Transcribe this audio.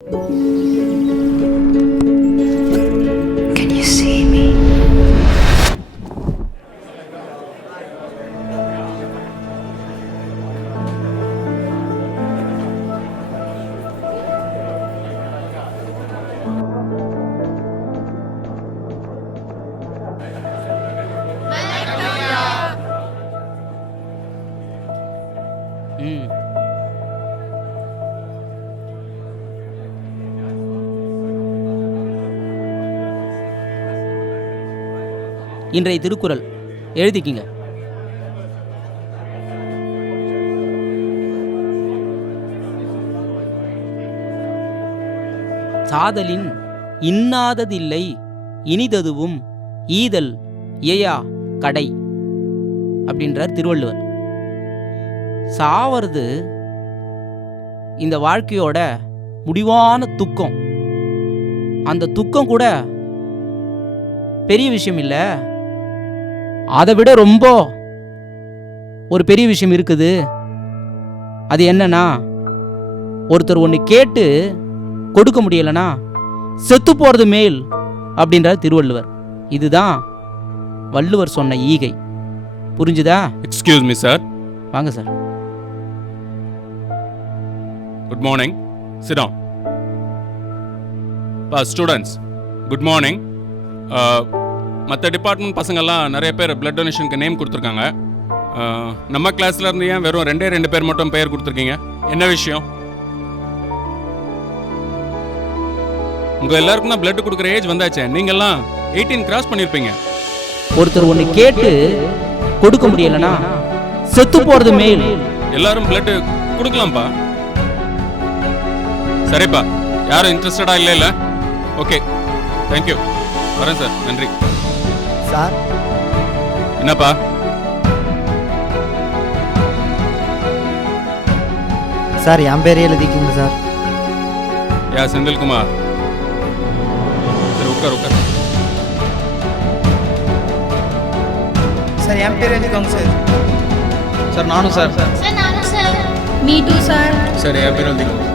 Can you see me? இன்றைய திருக்குறள் எழுதிக்கிங்க. சாதலின் இன்னாததில்லை இனிததுவும் ஈதல் ஏயா கடை அப்படின்றார் திருவள்ளுவர். சாவது இந்த வாழ்க்கையோட முடிவான துக்கம். அந்த துக்கம் கூட பெரிய விஷயம் இல்லை, அதை விட ரொம்ப ஒரு பெரிய விஷயம் இருக்குது. அது என்னன்னா, ஒருத்தர் ஒன்று கேட்டு கொடுக்க முடியலனா செத்து போறது மேல் அப்படின்றார் திருவள்ளுவர். இதுதான் வள்ளுவர் சொன்ன ஈகை. புரிஞ்சுதா? Excuse me sir. வாங்க sir. Good morning. Sit down. Students, good morning. மற்ற டிபார்ட்மெண்ட் பசங்கள்லாம் நிறைய பேர் பிளட் டொனேஷனுக்கு நேம் கொடுத்துருக்காங்க. நம்ம கிளாஸ்ல இருந்து ஏன் வெறும் 2 பேர் மட்டும் பெயர் கொடுத்துருக்கீங்க? என்ன விஷயம்? உங்க எல்லாருக்கும் தான் பிளட் கொடுக்குற ஏஜ் வந்தாச்சே. நீங்கெல்லாம் 18 கிராஸ் பண்ணிருப்பீங்க. ஒருத்தர் ஒன்று கேட்டு கொடுக்க முடியலனா செத்து போறது மேல். எல்லாரும் பிளட் கொடுக்கலாம்ப்பா. சரிப்பா, யாரும் இன்ட்ரெஸ்டடா இல்ல? Okay, thank you. வரேன் சார். நன்றி சார். என்னப்பா? சார், என் பேரே எழுதிக்கிங்க சார். யா செந்தில்குமார். சரி, உட்கார். சார், என் பேர் எழுதிக்கோங்க சார். சார் நானும் sir. Me too sir. Sir என் பேர் எழுதிக்கோங்க.